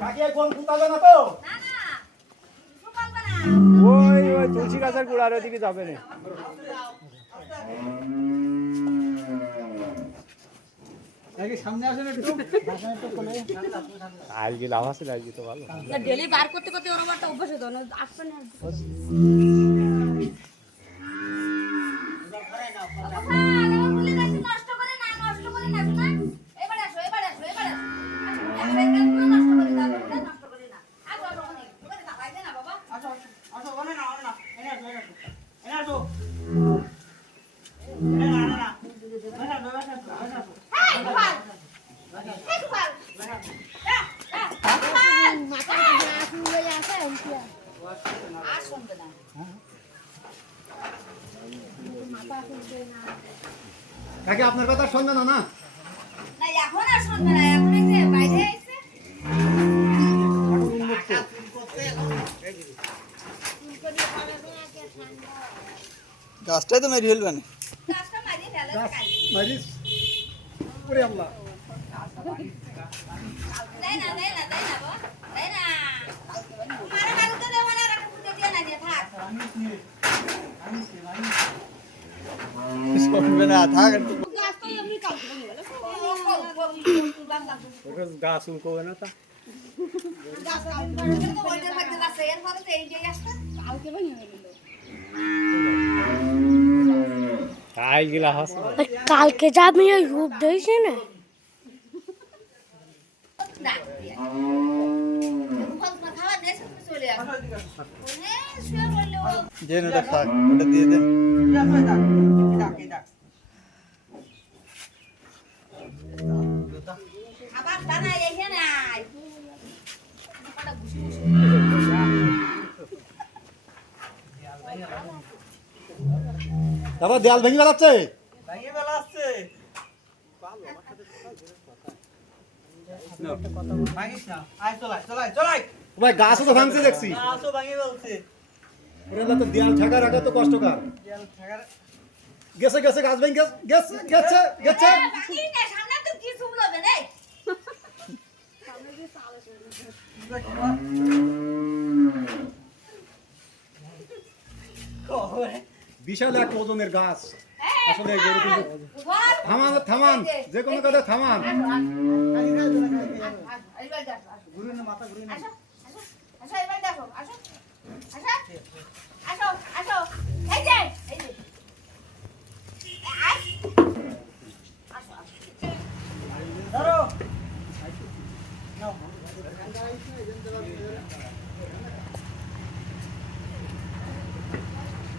কাকি কোন কুতাবে না তো? না না সকালবেলা ওই ওই তুলসী গাছের গোড়ার ওদিকে যাবে না। নাকি সামনে আসেন একটু আজকে লাভ আছে না, আজকে তো ভালো। না ডেলি বার করতে করতে ওর একটা অভ্যাস হতো না আসবে না নষ্ট করে না নষ্ট করে না শোনা এবারে আসো এবারে আসো এবারে আসো নষ্ট করে দাও নষ্ট করে না আসো আসো অনেক ওরে দাবাই দে না বাবা আসো আসো ওনে না এনে আসো এনে আসো হেই গোপাল হেই গোপাল মাথা না শুনলে আসে এমপিয়া আর শুনবে না কাকি আপনার কথা শুনবে না না? না এখন আর শুনবে না এখন এই যে বাইরে আইছে গাছটাই তো মেরে ফেলবে না। গাছটা মারিয়ে ফেলে খাই মারিস ওরে আল্লাহ দেয় না বাবা দেয় না মারা কালকে দেবো না রাখা পুজো দিয়ে না দিয়ে থাক শুনবে না, থাক। গাছ তো এমনি কালকে বলে ওটা গাছ উল্কোবে না তা। গাছ কালকে তো ওইটার মধ্যে আছে এর পরে তো এই যে আসছে কালকে ভেঙে গেল আজকে লাভ আছে না। কালকে যা আমি ওই রূপ দিয়েছি না না কত খাওয়া দেশ চলে আসে ওনে শুয়ে বললো দেন ওটা খাক, ওটা দিয়ে দেন। আবার দানা এখানে আয় তারপর দেয়াল ভেঙে বেড়াচ্ছে ভাই গাছও তো ভাঙছে দেখছি ওরে আল্লাহ, তো দেয়াল ঠেকা রাখা তো কষ্টকর গেছে গেছে গাছ ভেঙে গেছে গেছে গেছে বাকি না সামনে তো কিছু বলবে না বিশাল এক ওজনের গাছ আসলে গরু কিন্তু থামান থামান যে কোনো কথা থামান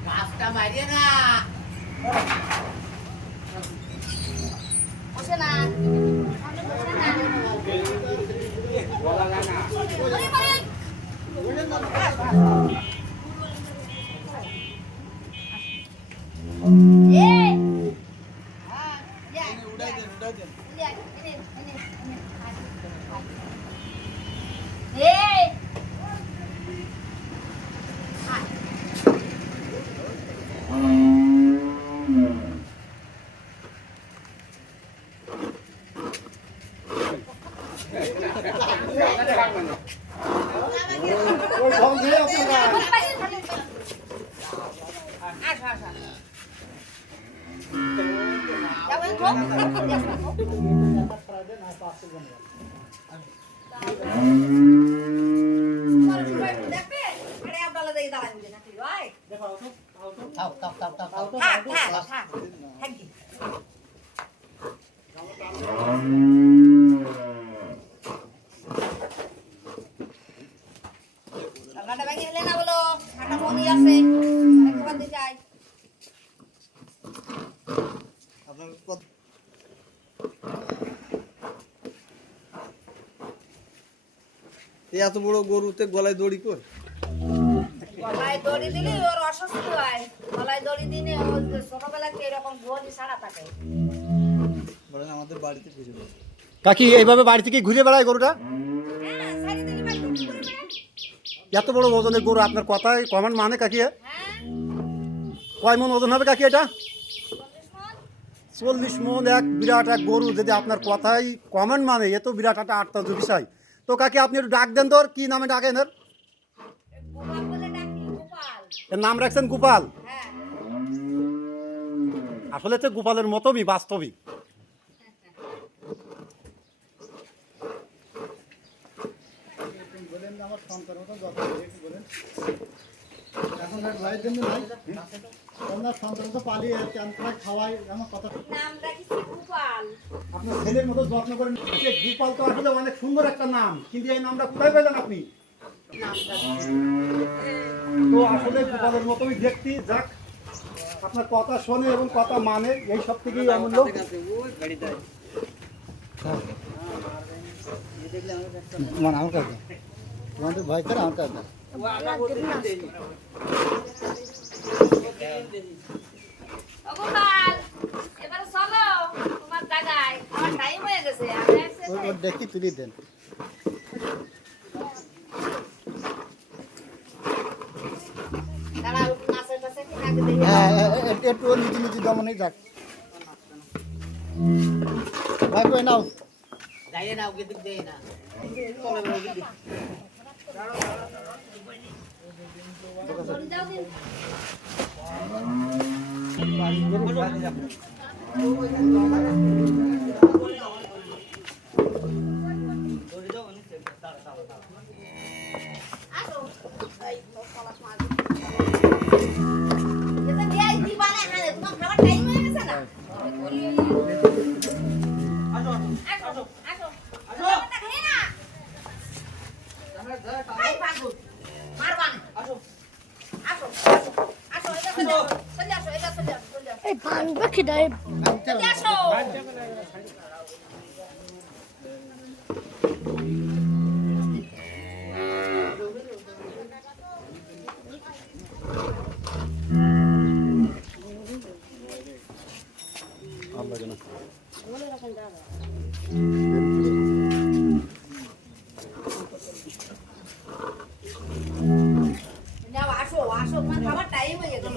গাছটা মারিয়ে না বসে না ওই ফল দিয়ে আপনারা আপনার কত এই এত বড় গরুতে গলায় দড়ি কর? গলায় দড়ি দিলে ওর অসুস্থ হয় গলায় দড়ি দিলে ওর ছোটবেলাতে এরকম ঘড়ি ছাড়া থাকে বলেন আমাদের বাড়িতে খুঁজে পাবো। কাকি এইভাবে বাড়ি থেকে ঘুরে বেড়ায় গরুটা হ্যাঁ সারি দিলে বাড়ি থেকে ঘুরে বেড়ায়। এত বড় ওজনের গরু আপনার কথায় কমান মানে কাকি হ্যাঁ কয় মন ওজন হবে কাকি এটা 40 মণ। 40 মন এক বিরাট এক গরু যদি আপনার কথাই কমান মানে এত বিরাট একটা আটটা বিষয় তো কাকি আপনি একটু ডাক দেন তোর কি নামে ডাকেন এর? গোপাল বলে ডাকি, গোপাল। এর নাম রাখছেন গোপাল। হ্যাঁ। আসলে হচ্ছে গোপালের মতোই বাস্তবিক। নাম রাখিছি গোপাল। আপনার ছেলের মতো যত্ন করেন। গোপাল তো আসলে অনেক সুন্দর একটা নাম, কিন্তু এই নামটা কোথায় পেলেন আপনি? তো আসলে গোপালের মতোই দেখতে, যাক আপনার কথা শোনে এবং কথা মানে, এই সব থেকেই অমূল্য। আমার কাছে তোমাদের ভয় করে আমার কাছে ও গোপাল, এবারে চলো তোমার জায়গায়। আমার টাইম হয়ে গেছে। আমি আসছি। ওর দেখি তুলি দেন। দাঁড়াও, নাচের টাচের কি নাকি দেখি। হ্যাঁ একটু ওর নিচে নিচে দমনই যাক ভাই কই নাও যাও দিন। আসো। এটা দিয়ে দিবা না, হ্যাঁ তোমার খাবার টাইম হয়ে গেছে না। আসো আসো আসো খাবারটা খেয়ে না। এই বাবু, মারবা না। আসো আসো আসো, এটা চলে আসো, চলে আসো, এটা চলে আসো, চলে আসো, এই পান পাখি দেয় চলে আসো। নাও আসো আসো, তোমার খাবার টাইম হয়ে গেছে।